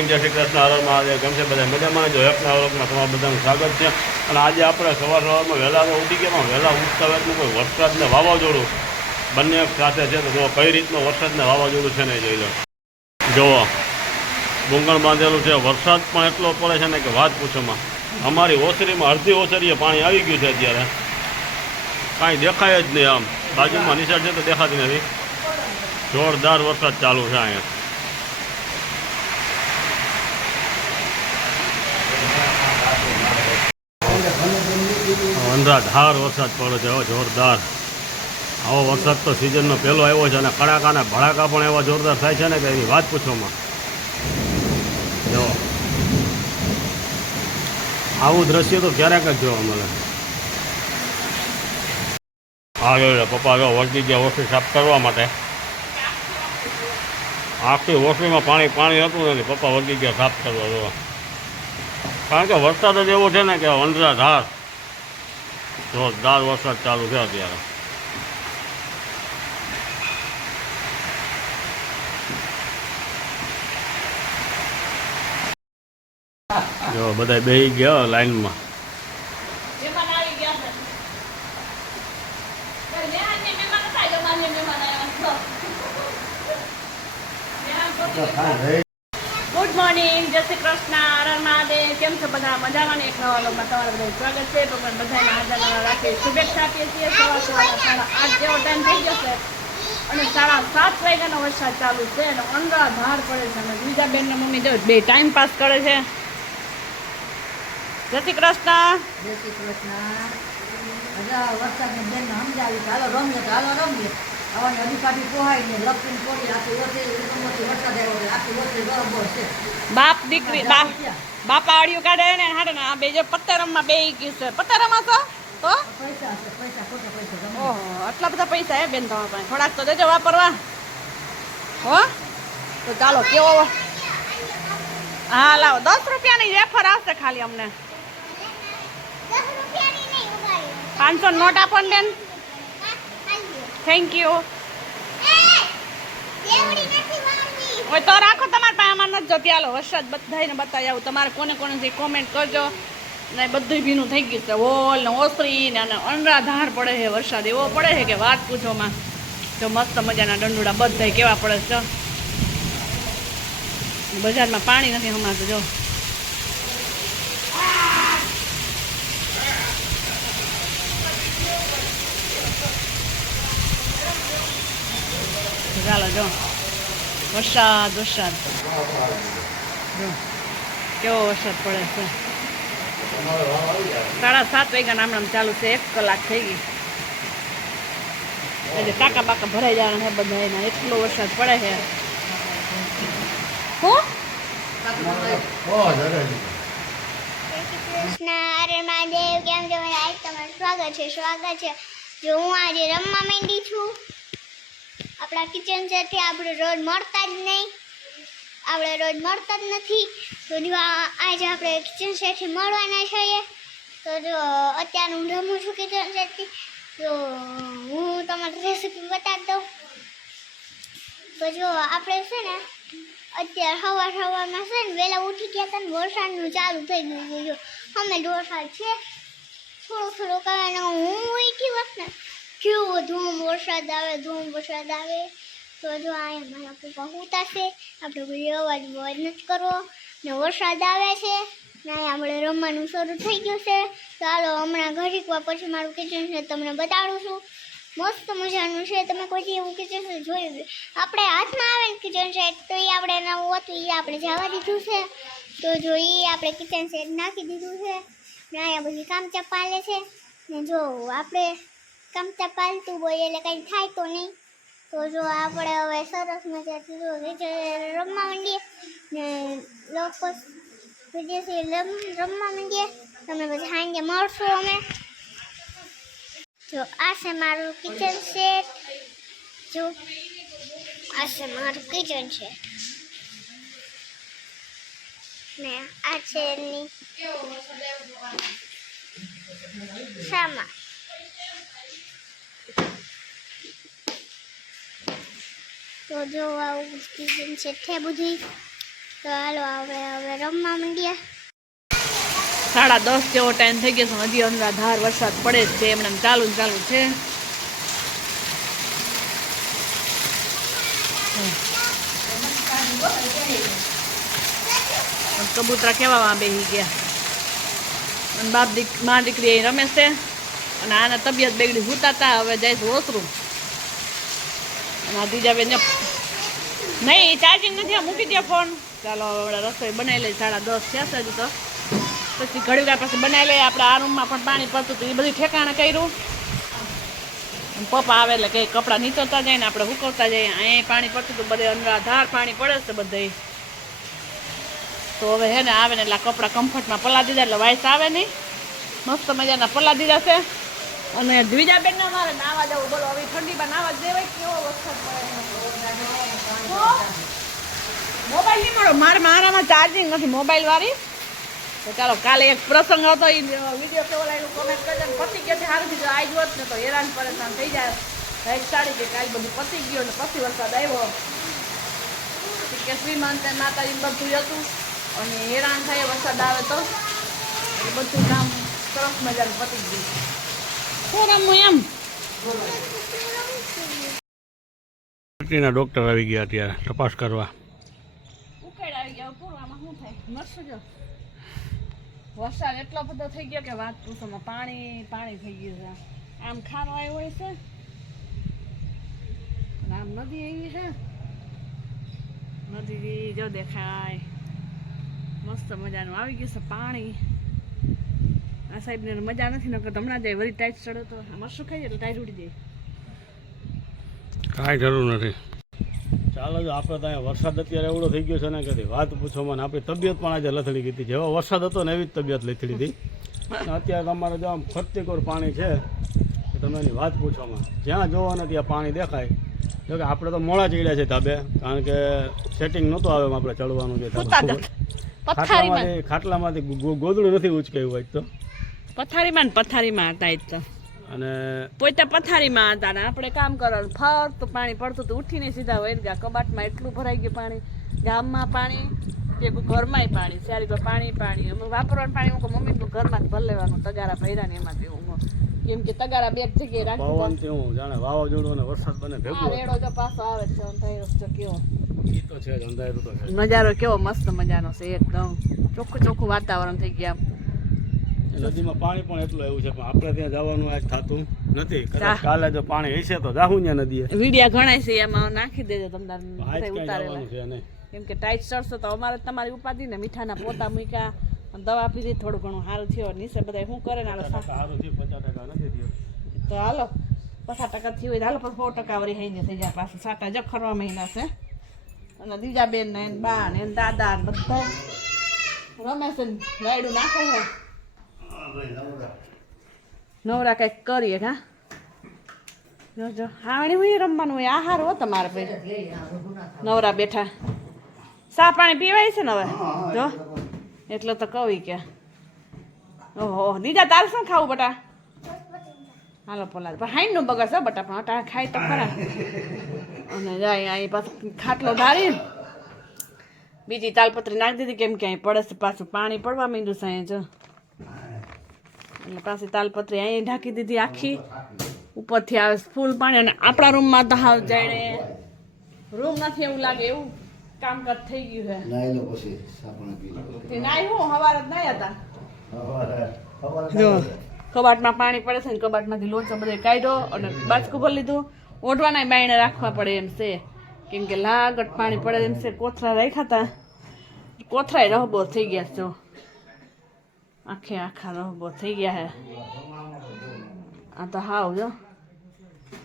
Morning, જય શ્રી કૃષ્ણ, હર મહાદેવ. કેમ છે બધા મજામાં? જો એકના અવલોકમાં તમારું બધાનું સ્વાગત છે. અને આજે આપણે સવારમાં વહેલા તો ઉઠી ગયા, પણ વહેલા ઉઠતા વેતનું કોઈ વરસાદને વાવાઝોડું બંને એક સાથે છે. તો જો કઈ રીતનો વરસાદને વાવાઝોડું છે ને જોઈ લો. જુઓ ડુંગણ બાંધેલું છે, વરસાદ પણ એટલો પડે છે ને કે વાત પૂછોમાં. અમારી ઓસરીમાં અડધી ઓસરીએ પાણી આવી ગયું છે. અત્યારે કાંઈ દેખાય જ નહીં. આમ બાજુમાં નિશાળ છે તો દેખાતી નથી. જોરદાર વરસાદ ચાલુ છે અહીંયા. અંધાધાર વરસાદ પડે છે, જોરદાર. આવો વરસાદ તો સિઝનનો પહેલો આવ્યો છે અને કડાકાના ભડાકા પણ એવા જોરદાર થાય છે ને કે એની વાત પૂછવામાં. જો આવું દ્રશ્ય તો ક્યારેક જ જોવા મળે. હા જો પપ્પા જો વળગી ગયા ઓસરી સાફ કરવા માટે. આખી ઓસરીમાં પાણી હતું નથી. પપ્પા વળગી ગયા સાફ કરવા જોવા. કારણ કે વરસાદ જ એવો છે ને કે અંધાધાર જોરદાર વરસાદ ચાલુ છે અત્યારે. જો બધા બેસી ગયા લાઈનમાં. ગુડ મોર્નિંગ, જય શ્રી કૃષ્ણ, હર મહાદેવ. કેમ છો બધા મજામાં? એક નવા લોકમાં તમારું બધું સ્વાગત છે. ભગવાન બધાને હાજર નવા રાખી શુભેચ્છા આપીએ છીએ. સવાર 8:30 જેવો ટાઈમ થઈ જશે અને 7:30 વાગ્યાનો વરસાદ ચાલુ છે અને અંધાધાર પડે છે. અને બીજા બેનના મમ્મી જો બે ટાઈમ પાસ કરે છે. જય શ્રી કૃષ્ણ. જય શ્રી કૃષ્ણ. હજા વરસાદની બેનને સમજાવી હાલો રમીએ તો હાલો રમીએ. આવવાની અધિકારી પોહાય ને લપીને પડી આખી વર્ષે વરસાદ આવ્યો આખી વર્ષે બરોબર છે. બાપ દીકરી બાપા આડિયું કાઢે ને હાડે ને આ બે જે પત્તરમમાં બે ગયું છે. પત્તરમાં તો પૈસા છે, પૈસા ખોટા પૈસા. ઓહો, આટલા બધા પૈસા હે બેન તમારા પાસે? થોડાક તો દેજો વાપરવા. હો તો ચાલો કેવો. હા લાવો, 10 રૂપિયાની વેફર આવશે ખાલી અમને. 500 નોટ આપો ને બેન. Thank you. ઓય તો રાખો તમારા પાસે, અમારે નથી જોતી. હાલો વરસાદ બધાને બતાવી આવું. તમારે કોને કોને જે કોમેન્ટ કરજો. ને બધું ભીનું થઈ ગયું છે. હોલ ને ઓસરી ને અંધાધાર પડે છે. વરસાદ એવો પડે છે કે વાત પૂછોમાં. જો મસ્ત મજાના દંડુડા બધા કેવા પડે છે. બજારમાં પાણી નથી હમણાં તો. જો ચાલો જો વરસાદ જો કેવો વરસાદ પડે છે. 7:30 વાગ્યાના આમણામ ચાલુ છે. 1 કલાક થઈ ગઈ. એટલે ટાંકા બાકા ભરાઈ જવાના છે બધા એના. એટલો વરસાદ પડે છે. હું કૃષ્ણ મહાદેવ. કેમ છો? આજ તમારું સ્વાગત છે. જો હું આજે રમવા માંડી છું. આપણા કિચન સેટથી આપણે રોજ મળતા જ નથી. તો જો આજે આપણે કિચન સેટથી મળવાના છીએ. તો જો અત્યારે હું રમું છું કિચન સેટથી. તો હું તમારે રેસીપી બતાવી દઉં. તો જો આપણે છે ને અત્યારે સવારમાં છે ને વહેલા ઉઠી ગયા હતા ને વરસાદનું ચાલુ થઈ ગયું છે. જો અમે વરસાદ છે થોડું કહેવાય. હું ઉઠી હોત ને કેવો ધૂમ વરસાદ આવે. તો જો અહીંયા મારા પપ્પા સૂતા છે. આપણે કોઈ અવાજ નથી કરવો ને. વરસાદ આવે છે ને અહીંયા આપણે રમવાનું શરૂ થઈ ગયું છે. ચાલો હમણાં ઘડીક વાર પછી મારું કિચન છે તમને બતાડું છું. મસ્ત મજાનું છે. તમે કોઈ એવું કિચન સેટ જોયું? આપણે હાથમાં આવે ને કિચન સેટ તો એ આપણે નવું હતું એ આપણે જવા દીધું છે. તો જો એ આપણે કિચન સેટ નાખી દીધું છે ને અહીંયા બધી કામચા પાલે છે ને. જો આપણે કામચા પાલતું હોય એટલે કંઈ થાય તો નહીં. તો જો આપણે હવે સરસ મજાથી જો રમવા માંડીએ ને લોકો વિદેશી રમવા માંડીએ. તમે પછી સાંજે મળશું અમે. જો આ છે મારું કિચન સેટ. જો આ છે મારું કિચન છે ને આ છે એની સામા. તો જો આવું કિચન સેટ છે બધું. તો હાલો આપણે હવે રમવા માંડીએ. 10:30 જેવો ટાઈમ થઈ ગયો છે, હજી અનરાધાર વરસાદ પડે જ છે, એમને ચાલુ ને ચાલુ છે. કબૂતરા કેવા બેસી ગયા અને મા દીકરી અહીં રમે છે અને આના તબિયત બેગડી સૂતા હતા, હવે જાય છે ઓસરું. અને આ ત્રીજા બેન નહીં ચાર્જિંગ નથી, મૂકી દે ફોન. ચાલો હવે રસોઈ બનાવી લઈએ, 10:30 થયા છે હજુ તો. પછી ઘડી વાર પછી બનાવી લઈએ. આપણે આ રૂમમાં પણ પાણી પડતું હતું, એ બધી ઠેકાણે કર્યું. પપ્પા આવે એટલે કંઈ કપડાં નીચોતા જાય ને આપણે હુકવતા જઈએ. અહીં પાણી પડતું હતું, બધે અનરાધાર પાણી પડે છે બધે. તો હવે હે ને આવે ને એટલે કપડાં કમ્ફર્ટમાં પલા દીધા એટલે વાઇસ આવે નહીં. મસ્ત મજાના પલા દીધા છે. અને દ્વિજાબેન ના મારે નાવા જવું, બોલો હવે ઠંડીમાં નાવા દેવાય, કેવો વરસાદ પડે. મોબાઈલ નહીં મળો, મારામાં ચાર્જિંગ નથી મોબાઈલ વાળી. તો ચાલો કાલે એક પ્રસંગ હતો, એ વિડીયો કેવો લાગ્યો કોમેન્ટ કરજો. પતી ગયો છે સારું થયું, આજ હોત ને તો હેરાન પરેશાન થઈ જાય. રાઈટ સાડી કે કાલે બધું પતી ગયું ને પછી વરસાદ આવ્યો કે શ્રીમંત માતાજી બધું હતું અને હેરાન થાય વરસાદ આવે તો બધું કામ સરસ મજાનું પતી ગયું. શું રમવું એમ? ડોક્ટર આવી ગયા અત્યારે તપાસ કરવા. ઉકેડ આવી ગયા, પૂરવામાં શું થાય મરશું જો. વરસાદ એટલો બધો થઈ ગયો કે વાત પૂછોમાં, પાણી થઈ ગયું છે. આમ ખારો આવ્યો હોય છે, આમ નદી એવી છે, નદી જો દેખાય મસ્ત મજાનું આવી ગયું છે પાણી. આ સાહેબને મજા નથી, નકર હમણાં જાય વળી ટાઈટ ચડો તો મરશું ખાઈ એટલે ટાઈટ ઉડી જાય. કાંઈ જરૂર નથી. ચાલો જો આપણે ત્યાં વરસાદ અત્યારે એવડો થઈ ગયો છે ને કે વાત પૂછવામાં આપણી તબિયત પણ આજે લથડી ગઈ હતી. જેવો વરસાદ હતો ને એવી જ તબિયત લથડી હતી. અને અત્યારે તમારે જો આમ ખર્ચીકોર પાણી છે કે તમે એની વાત પૂછવામાં, જ્યાં જોવો ને ત્યાં પાણી દેખાય. જોકે આપણે તો મોડા ચડ્યા છે ધાબે, કારણ કે સેટિંગ નહોતું આવે આપણે ચડવાનું. જે ખાટલામાંથી ગોદડું નથી ઉચકાયું હોય તો પથારીમાં હતા જ તો. અને પોતે પથારીમાં હતા ને આપણે કામ કરવાનું, ફરતું પાણી પડતું હતું, ઉઠીને સીધા વહી ગયા. કબાટમાં એટલું ભરાઈ ગયું પાણી, ગામમાં પાણી, કે ઘરમાંય પાણી, સારી તો પાણી અમે વાપરવાનું પાણી હું મમ્મી ઘરમાં જ ભર લેવાનું, તગારા ભર્યા ને એમાંથી હું, કેમ કે તગારા બે જગ્યાએ રાખી હું જાણે વાવાઝોડું અને વરસાદ બને ભેગું રેડો જો પાછો આવે છે. અંધારો કેવો એ તો છે, અંધારું તો છે. નજારો કેવો મસ્ત મજાનો છે, એકદમ ચોખ્ખું વાતાવરણ થઈ ગયા. નદીમાં પાણી પણ એટલું એવું છે, પણ આપણે ત્યાં જવાનું આજ થતું નથી. કાલે જો પાણી હશે તો જાહું ત્યાં નદીએ. વિડિયા ઘણાય છે, એમાં નાખી દેજો તમને ઉતારેલા, કેમ કે ટાઈટ ચડશે તો અમારે તમારી ઉપાધિ ને મીઠાના પોતા મૂક્યા, દવા પીધી, થોડું ઘણું સારું થયો. નીચે બધા શું કરે ને સારું થયું, 50% નથી થયું તો હાલો 50% થયું હોય હાલો, પણ 100% વળી થઈ થઈ જાય પાછું. સાટા જ ખરવા મહિના છે. અને દીજાબેન ને બા ને દાદા ને બધા રમે છે, રાયડું નાખે છે. નવરા કંઈક કરીએ હા જો હાવણી હોય રમવાનું હોય. આહાર હો તમારે ભાઈ, નવરા બેઠા સા પાણી પીવાય છે ને હવે જો, એટલે તો કહું કે ઓહો દીજા તારે શું ખાવું બટા? હાલો પોલા પણ હાઈન નું બગડશે બટા, પણ અટા ખાય તો ખરા. અને જાય અહીં પાછું ખાટલો ધારી બીજી તાલપત્રી નાખી દીધી, કેમ કે અહીં પડે છે પાછું પાણી પડવા માંડ્યું છે અહીં જો, એટલે પાછી તાલપત્રી અહીં ઢાંકી દીધી આખી. ઉપરથી આવે ફૂલ પાણી. અને આપણા રૂમમાં તો હાવ જાણે રૂમ નથી એવું લાગે, એવું કામકાજ થઈ ગયું છે. નાઈ હું હવાર જ નાઈ હતા જો, કબાટમાં પાણી પડે છે ને કબાટમાંથી લોચો બધે કાઢ્યો અને બાચકું ભરી લીધું. ઓઢવાના બાયણે રાખવા પડે એમ છે, કેમ કે લાગટ પાણી પડે એમ છે. કોથરા રાખ્યા હતા, કોથરાય રહબો થઈ ગયા જો, આખા રહબો થઈ ગયા હે. આ તો હાવ જો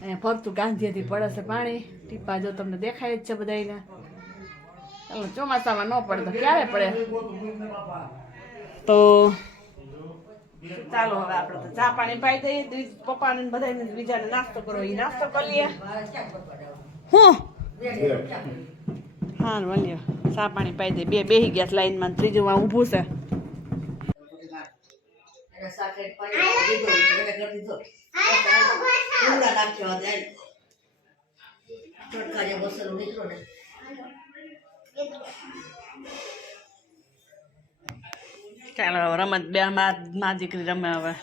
અહીંયા ફરતું ગાંધીથી પડે છે પાણી, ટીપા જો તમને દેખાય જ છે બધાને. ચાલો ચોમાસામાં ન પડે તો ક્યારે પડે? તો ચાલો હવે આપણે તો ચા પાણી પાઈ દઈએ, પપ્પાને બધાને બીજાને નાસ્તો કરો, એ નાસ્તો કરી લઈએ. હું હા મળીએ, ચા પાણી પાઈ દઈએ. બે બેસી ગયા લાઈનમાં, ત્રીજું આ ઊભું છે. ચાલો રમત બે માં દીકરી રમે હવે.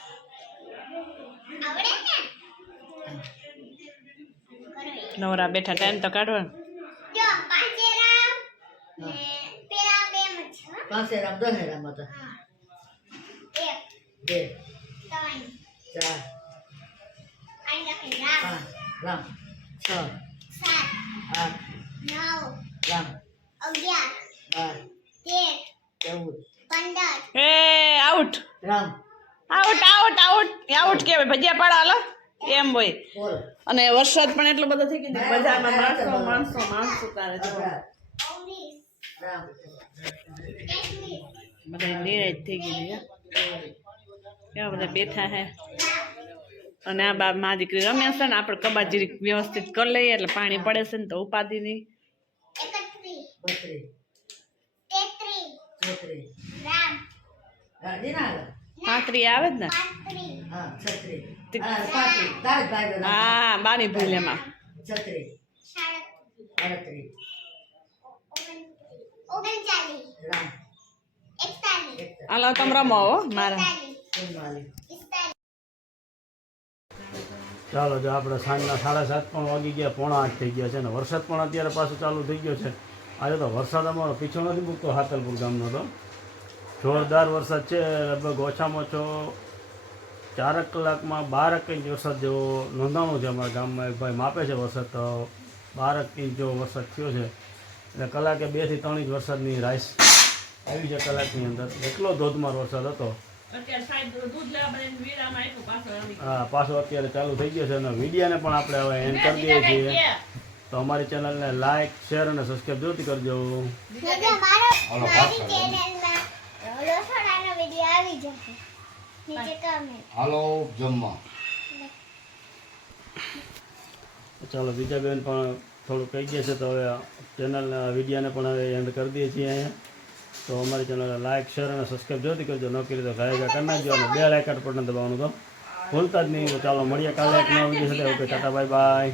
આવડે ને નવરા બેઠા ટાઈમ તો કાઢવો. જો પાંચેરા ને પેલા બે માં છે હો. પાસે રામ દહે રામ હતા હા. એક 2 ત્રણ 4 આઈ લખી રામ 5 રામ 6 સાત 8 નવ રામ 11 12 13 14 15 એ આઉટ રામ આઉટ આઉટ આઉટ આઉટ કહેવાય. ભજીયા પાડો હાલો એમ હોય. બોલ અને વરસાદ પણ એટલો બધો થઈ ગયો છે. બજારમાં માણસો તારે જો 19 19 રામ 21 બધા નિરાશ થઈ ગઈ છે. કેવા બધા બેઠા હે. અને આ બા માં દીકરી રમે છે ને આપણે કબાટ જીરીક વ્યવસ્થિત કરી લઈએ એટલે પાણી પડે છે ને તો ઉપાધિ નહીં. 31 32 33 33 રામ રાજીના પાંત્રી આવે જ ને. 35 હા 36 હા 35 તારે ભાઈ રામ હા બાની ભૂલેમાં 36 37 38 39 રામ 41 હાલો તમે રમો હો મારા. 44 ચાલો જો આપણે સાંજના 7:30 પણ વાગી ગયા, 7:45 થઈ ગયા છે ને વરસાદ પણ અત્યારે પાછો ચાલુ થઈ ગયો છે. આજે તો વરસાદ અમારો પીછો નથી મૂકતો. હાતલપુર ગામનો તો જોરદાર વરસાદ છે. લગભગ ઓછામાં ઓછો 4 કલાકમાં 12 ઇંચ વરસાદ જેવો નોંધાણો છે. અમારા ગામમાં એક ભાઈ માપે છે વરસાદ, તો 12 ઇંચ જેવો વરસાદ થયો છે. એટલે કલાકે 2 થી 3 ઇંચ વરસાદની રાઈસ આવી છે કલાકની અંદર. એટલો ધોધમાર વરસાદ હતો. હા પાછો અત્યારે ચાલુ થઈ ગયો છે અને વિડીયોને પણ આપણે હવે એન્ડ કરી દઈએ છીએ. તો અમારી ચેનલને લાઇક શેર અને સબસ્ક્રાઈબ જરૂરથી કરજો. મારી ચેનલમાં રસોડાનો વિડિયો આવી જશે નીચે કમેન્ટ હાલો જમવા. ચાલો બીજા બેન પણ થોડું કહી ગયા છે, તો હવે ચેનલના વિડીયોને પણ હવે એન્ડ કરી દઈએ છીએ અહીંયા. તો અમારી ચેનલને લાઇક શેર અને સબસ્ક્રાઈબ જરૂરથી કરજો. ન કરી તો ગાયકા કરી નાખજો અને બેલ આઇકન બટન દબાવવાનું તો ભૂલતા જ નહીં. તો ચાલો મળીએ કાલે એક નવા વિડીયો સાથે. Okay tata bye bye.